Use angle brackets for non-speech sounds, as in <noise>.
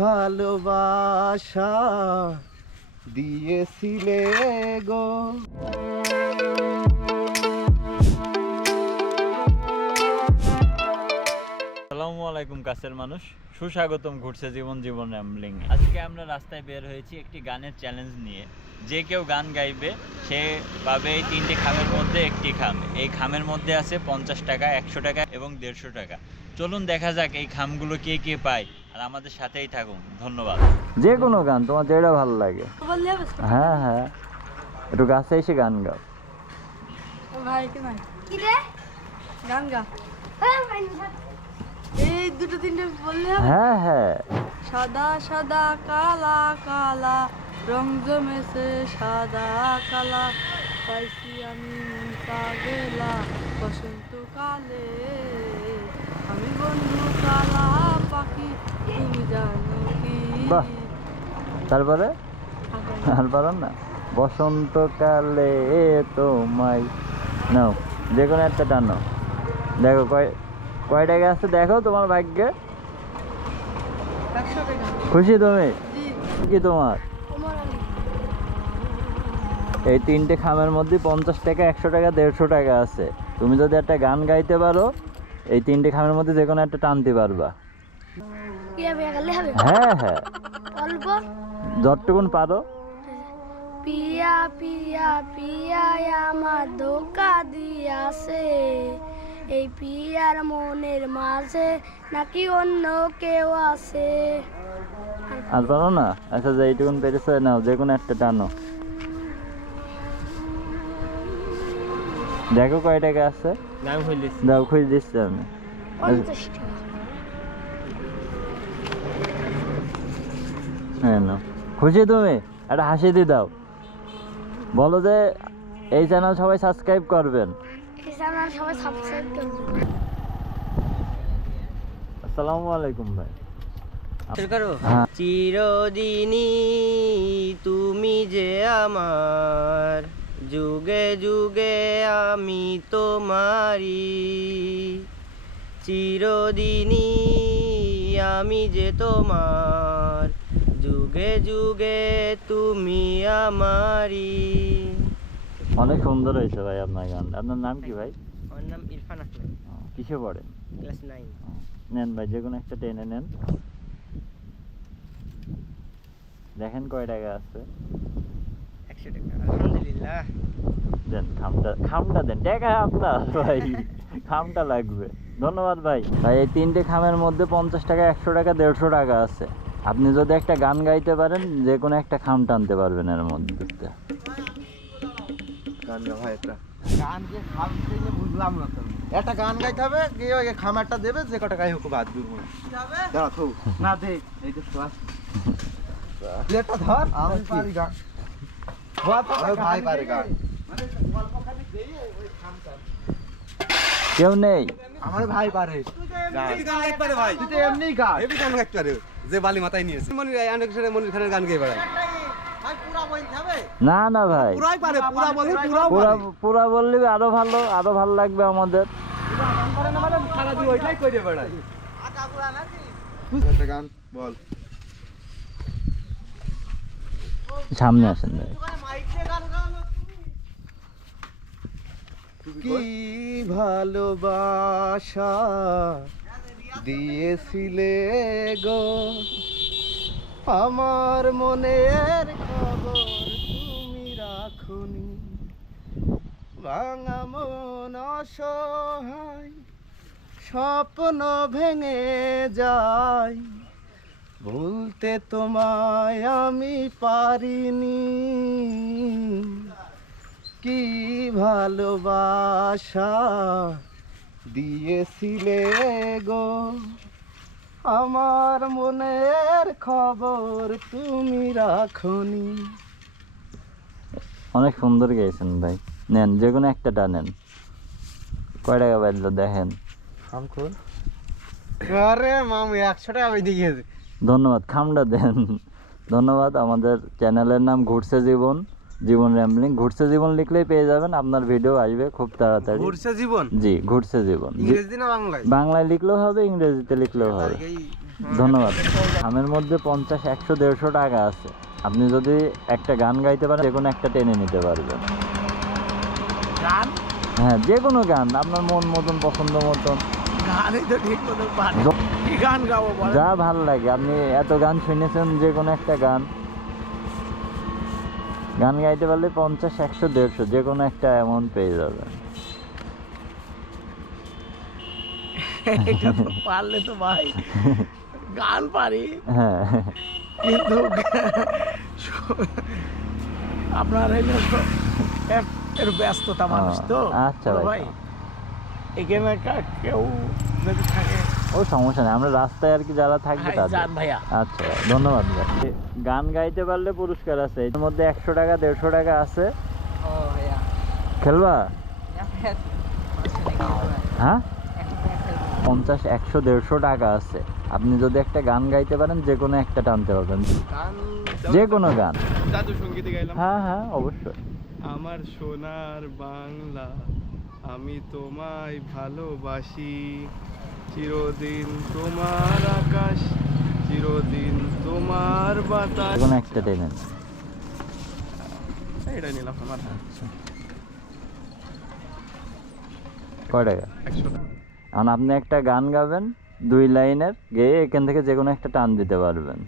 ভালোবাসা দিয়েছিলে গো। আসসালামু আলাইকুম, কাছের মানুষ। সুস্বাগতম ঘুরছে জীবন জীবন র্যামলিং আজকে আমরা রাস্তায় বের হয়েছি একটি গানের চ্যালেঞ্জ নিয়ে। যে কেউ গান গাইবে, সে পাবে এই তিনটে খামের মধ্যে একটি খাম। এই খামের মধ্যে আছে পঞ্চাশ টাকা, একশো টাকা এবং দেড়শো টাকা। চলুন দেখা যাক এই খামগুলো কে কে পায়। আর আমাদের সাথেই থাকুন। ধন্যবাদ। যে কোনো গান তোমার যেটা ভালো লাগে। হ্যাঁ হ্যাঁ। একটু গাছে এসে গান গাও। রে? গান গা এই দুটো তিনটে বললে হ্যাঁ হ্যাঁ। সাদা সাদা কালা কালা। রং জমেছে সাদা কালা। পাইছি আমি পাগেলা বসন্ত কালে আমি বন্ধু কালা। বাহ। তারপরে? আর পারো না? বসন্তকালে এ তোমায় নাও যে কোনো একটা টানো দেখো কয় কয় টাকা আছে দেখো তোমার ভাগ্যে। খুশি তুমি? কি তোমার? এই তিনটে খামের মধ্যে পঞ্চাশ টাকা একশো টাকা দেড়শো টাকা আছে। তুমি যদি একটা গান গাইতে পারো এই তিনটে খামের মধ্যে যে কোনো একটা টানতে পারবা। হ্যাঁ হ্যাঁ। অল্প। যতটুকুন পারো। পিয়া পিয়া পিয়া আমার ধোকা দিয়াছে। এই পিয়ার মনের মাঝে নাকি অন্য কেউ আছে। আর পারো না? আচ্ছা যে এইটুকুন পেরেছে নাও যে কোনো একটা টানো। দেখো কয় টাকা আছে। দাও খুঁজে দিচ্ছি আমি পঞ্চাশ টাকা হ্যাঁ নাও খুশি তুমি? একটা হাসি দিয়ে দাও। বলো যে এই চ্যানেল সবাই সাবস্ক্রাইব করবেন। এই চ্যানেল সবাই সাবস্ক্রাইব করবেন। আসসালামু আলাইকুম ভাই। করো। হ্যাঁ। চিরদিনই তুমি যে আমার যুগে যুগে আমি তোমারি চিরদিনই আমি যে তোমার যুগে যুগে তুমি আমারি অনেক সুন্দর হয়েছে ভাই আপনার গান। আপনার নাম কি ভাই? আমার নাম ইরফান আহমেদ। কিসে পড়েন? Class nine. নেন ভাই যে কোনো একটা টেনে নেন। দেখেন কয় টাকা আছে। একশো টাকা। আলহামদুলিল্লাহ। দেন খামটা খামটা দেন। টাকা আপনার ভাই। <laughs> খামটা লাগবে। ধন্যবাদ ভাই। ভাই এই তিনটে খামের মধ্যে পঞ্চাশ টাকা একশো টাকা দেড়শো টাকা আছে। আপনি যদি একটা গান গাইতে পারেন যে কোনো একটা খাম টানতে পারবেন এর মধ্যে। গান একটা। গান যে খাম বুঝলাম না একটা গান গাইতে হবে গিয়ে ওই খামারটা দেবে যে কটা গাই হোক বাদ দিব। দাঁড়া তো না দে এই তো শ্বাস তুই ধর। আমি পারি গান। ভাই পারে গান। কেউ নেই। আমার ভাই পারে। গান গাইতে পারে ভাই। এমনি হেভি গান গাইতে পারে। যে বালি মাথায় নিয়েছে মনির সাথে মনির খানের গান গেয়ে বেড়ায়। না না ভাই। পুরাই পুরা বললে আরও ভালো আরও ভালো লাগবে আমাদের। সামনে আসেন ভাই। কি ভালোবাসা দিয়েছিলে গো? আমার মনের খবর তুমি রাখুনি। ভাঙা মন অসহায়, স্বপ্ন ভেঙে যায়। ভুলতে তোমায় আমি পারিনি। কি ভালোবাসা দিয়েছিলে গো? আমার মনের খবর তুমি রাখনি। অনেক সুন্দর গেয়েছেন ভাই। নেন যে কোনো একটা টানেন কয় টাকা বাজলো দেখেন। আরে মামু একশো টাকা আমি দিয়ে ধন্যবাদ খামটা দেন। ধন্যবাদ আমাদের চ্যানেলের নাম ঘুরছে জীবন। জীবন র্যামলিং ঘুরছে জীবন লিখলেই পেয়ে যাবেন আপনার ভিডিও আসবে খুব তাড়াতাড়ি। ঘুরছে জীবন? জি ঘুরছে জীবন। ইংরেজি না বাংলায়? বাংলায় লিখলেও হবে ইংরেজিতে লিখলেও হবে। ধন্যবাদ। খামের মধ্যে পঞ্চাশ একশো দেড়শো টাকা আছে। আপনি যদি একটা গান গাইতে পারেন যে কোনো একটা টেনে নিতে পারবেন। গান? হ্যাঁ যে কোনো গান আপনার মন মতন পছন্দ মতন। গানই তো ঠিক মতো পারি। কি গান গাবো বল যা ভালো লাগে আপনি এত গান শুনেছেন যে কোনো একটা গান। গান গাইতে পারলে পঞ্চাশ একশো দেড়শো যে কোনো একটা অ্যামাউন্ট পেয়ে তো পারলে তো ভাই গান পারি। হ্যাঁ। কিন্তু আপনার এর ব্যস্ততা মানুষ তো আচ্ছা ভাই। এখানে কেউ যদি থাকে ও সমস্যা নেই। আমরা রাস্তায় আর কি যারা থাকবে তাদের। আচ্ছা ধন্যবাদ ভাই। গান গাইতে পারলে পুরস্কার আছে। এর মধ্যে একশো টাকা দেড়শো টাকা আছে। খেলবা? হ্যাঁ? পঞ্চাশ একশো দেড়শো টাকা আছে। আপনি যদি একটা গান গাইতে পারেন যে কোনো একটা টানতে পারবেন। গান যে কোনো গান। হ্যাঁ হ্যাঁ অবশ্যই। আমার সোনার বাংলা আমি তোমায় ভালোবাসি। চিরদিন তোমার আকাশ চিরদিন তোমার বাতাস। কোনো একটা দেবেন এটা নিলাম আমার কয় টাকা। এখন আপনি একটা গান গাবেন দুই লাইনের গেয়ে এখান থেকে যে কোনো একটা টান দিতে পারবেন।